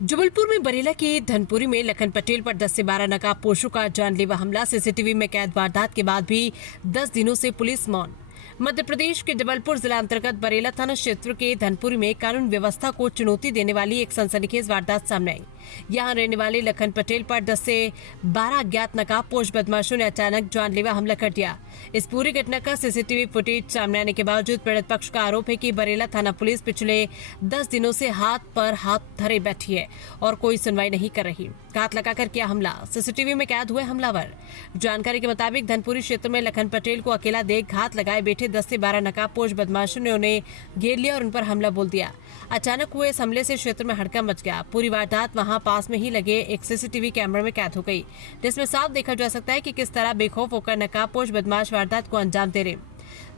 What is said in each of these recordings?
जबलपुर में बरेला के धनपुरी में लखन पटेल पर 10 से 12 नकाबपोशों का जानलेवा हमला। सीसीटीवी में कैद वारदात के बाद भी 10 दिनों से पुलिस मौन। मध्य प्रदेश के जबलपुर जिला अंतर्गत बरेला थाना क्षेत्र के धनपुरी में कानून व्यवस्था को चुनौती देने वाली एक सनसनीखेज वारदात सामने आई। यहां रहने वाले लखन पटेल पर 10 से 12 अज्ञात नकाबपोश बदमाशों ने अचानक जानलेवा हमला कर दिया। इस पूरी घटना का सीसीटीवी फुटेज सामने आने के बावजूद पीड़ित पक्ष का आरोप है कि बरेला थाना पुलिस पिछले 10 दिनों से हाथ पर हाथ धरे बैठी है और कोई सुनवाई नहीं कर रही। घात लगाकर किया हमला, सीसीटीवी में कैद हुए हमलावर। जानकारी के मुताबिक धनपुरी क्षेत्र में लखन पटेल को अकेला देख घात लगाए बैठे 10 से 12 नकाबपोश बदमाशों ने उन्हें घेर लिया और उन पर हमला बोल दिया। अचानक हुए इस हमले से क्षेत्र में हड़कंप मच गया। पूरी वारदात वहां पास में ही लगे एक सीसीटीवी कैमरे में कैद हो गई, जिसमें साफ देखा जा सकता है कि किस तरह बेखौफ होकर नकाबपोश बदमाश वारदात को अंजाम दे रहे।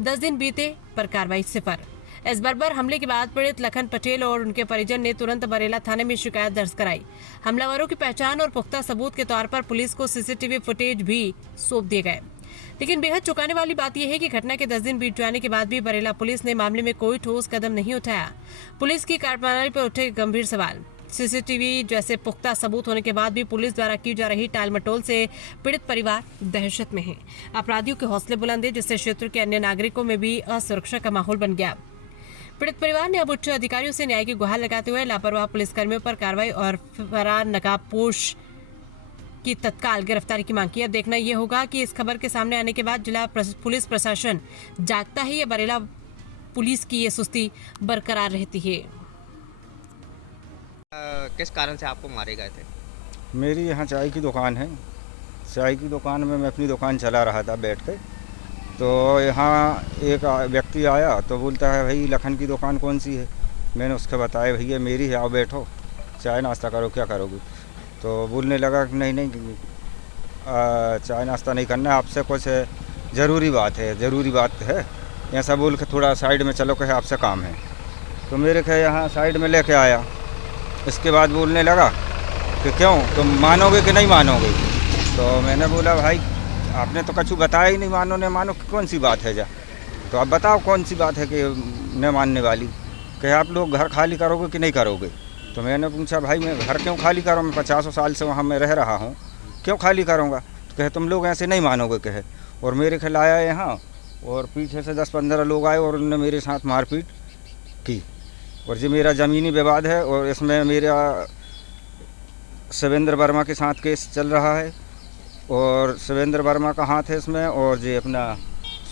10 दिन बीते पर कार्रवाई सिफर। इस बर्बर हमले के बाद पीड़ित लखन पटेल और उनके परिजन ने तुरंत बरेला थाने में शिकायत दर्ज कराई। हमलावरों की पहचान और पुख्ता सबूत के तौर पर पुलिस को सीसीटीवी फुटेज भी सौंप दिए गए। लेकिन बेहद चौंकाने वाली बात यह है कि घटना के 10 दिन बीत जाने के बाद भी बरेला पुलिस ने मामले में कोई ठोस कदम नहीं उठाया। पुलिस की कार्यप्रणाली पर उठे गंभीर सवाल। सीसीटीवी जैसे पुख्ता सबूत होने के बाद भी पुलिस द्वारा की जा रही टालमटोल से पीड़ित परिवार दहशत में है। अपराधियों के हौसले बुलंद है, जिससे क्षेत्र के अन्य नागरिकों में भी असुरक्षा का माहौल बन गया। पीड़ित परिवार ने अब उच्च अधिकारियों से न्याय की गुहार लगाते हुए लापरवाह पुलिसकर्मियों पर कार्रवाई और फरार नकाबपोश की तत्काल गिरफ्तारी की मांग की। अब देखना यह होगा कि इस खबर के सामने आने के बाद जिला पुलिस प्रशासन जागता है या बरेला पुलिस की ये सुस्ती बरकरार रहती है। किस कारण से आपको मारे गए थे? मेरी यहाँ चाय की दुकान है। चाय की दुकान में मैं अपनी दुकान चला रहा था बैठ कर, तो यहाँ एक व्यक्ति आया तो बोलता है, भाई लखन की दुकान कौन सी है? मैंने उसको बताया, भैया मेरी है, आओ बैठो चाय नाश्ता करो, क्या करोगे? तो बोलने लगा कि नहीं चाय नाश्ता नहीं करना, आपसे कुछ ज़रूरी बात है। ऐसा बोल के थोड़ा साइड में चलो, कहे आपसे काम है। तो मेरे खे यहाँ साइड में लेके आया। इसके बाद बोलने लगा कि क्यों, तुम मानोगे कि नहीं मानोगे? तो मैंने बोला, भाई आपने तो कछु बताया ही नहीं, मानो न मानो कि कौन सी बात है जा? तो आप बताओ कौन सी बात है कि न मानने वाली? कि आप लोग घर खाली करोगे कि नहीं करोगे? तो मैंने पूछा, भाई मैं घर क्यों खाली करूँ, मैं 50 साल से वहाँ मैं रह रहा हूँ, क्यों खाली करूँगा? तो कहे तुम लोग ऐसे नहीं मानोगे कहे। और मेरे खिलाया यहाँ, और पीछे से 10-15 लोग आए और उन्होंने मेरे साथ मारपीट की। और जो मेरा ज़मीनी विवाद है और इसमें मेरा शिवेंद्र वर्मा के साथ केस चल रहा है, और शिवेंद्र वर्मा का हाथ है इसमें, और जो अपना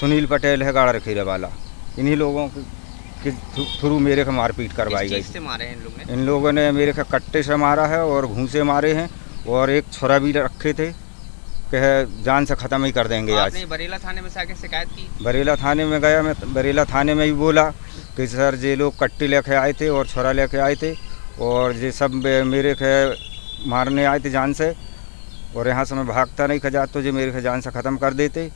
सुनील पटेल है गाड़ा रखीरे वाला, इन्हीं लोगों के थ्रू मेरे को मारपीट करवाई गई। किस चीज़ से मारे हैं इन लोग ने? इन लोगों ने मेरे को कट्टे से मारा है और घूंसे मारे हैं, और एक छुरा भी रखे थे, कहे जान से ख़त्म ही कर देंगे। आज आपने बरेला थाने में से आके शिकायत की? बरेला थाने में गया, मैं बरेला थाने में ही बोला कि सर ये लोग कट्टे लेके आए थे और छुरा लेके आए थे, और ये सब मेरे के मारने आए थे जान से, और यहाँ से मैं भागता नहीं खजा तो ये मेरे के जान से ख़त्म कर देते।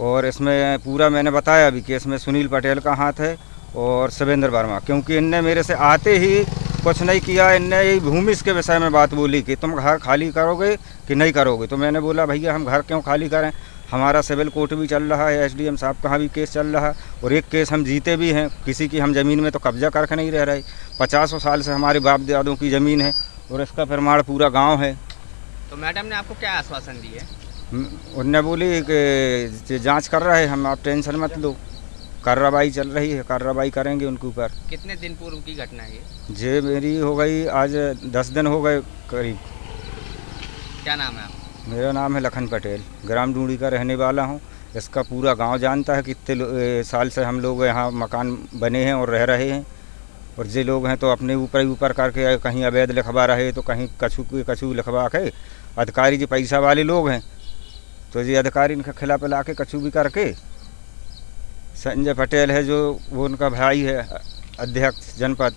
और इसमें पूरा मैंने बताया भी कि इसमें सुनील पटेल का हाथ है और शिवेंद्र वर्मा, क्योंकि इनने मेरे से आते ही कुछ नहीं किया। इनने यही भूमि के विषय में बात बोली कि तुम घर खाली करोगे कि नहीं करोगे? तो मैंने बोला, भैया हम घर क्यों खाली करें, हमारा सिविल कोर्ट भी चल रहा है, एसडीएम साहब का भी केस चल रहा है, और एक केस हम जीते भी हैं। किसी की हम ज़मीन में तो कब्जा करके नहीं रह रहे। 50 साल से हमारे बाप दादों की ज़मीन है, और इसका प्रमाण पूरा गाँव है। तो मैडम ने आपको क्या आश्वासन दी है? उनने बोली कि जांच कर रहे हैं हम, आप टेंशन मत लो, कार्रवाई चल रही है, कार्रवाई करेंगे उनके ऊपर। कितने दिन पूर्व की घटना है ये? जे मेरी हो गई आज 10 दिन हो गए करीब। क्या नाम है आपका? मेरा नाम है लखन पटेल, ग्राम डूंडी का रहने वाला हूँ। इसका पूरा गांव जानता है कि कितने साल से हम लोग यहाँ मकान बने हैं और रह रहे हैं, और जे लोग हैं तो अपने ऊपर ही ऊपर करके कहीं अवैध लिखवा रहे तो कहीं कछु लिखवा के। अधिकारी जो पैसा वाले लोग हैं तो ये अधिकारी इनके खिलाफ ला के कछु भी करके। संजय पटेल है जो वो उनका भाई है, अध्यक्ष जनपद,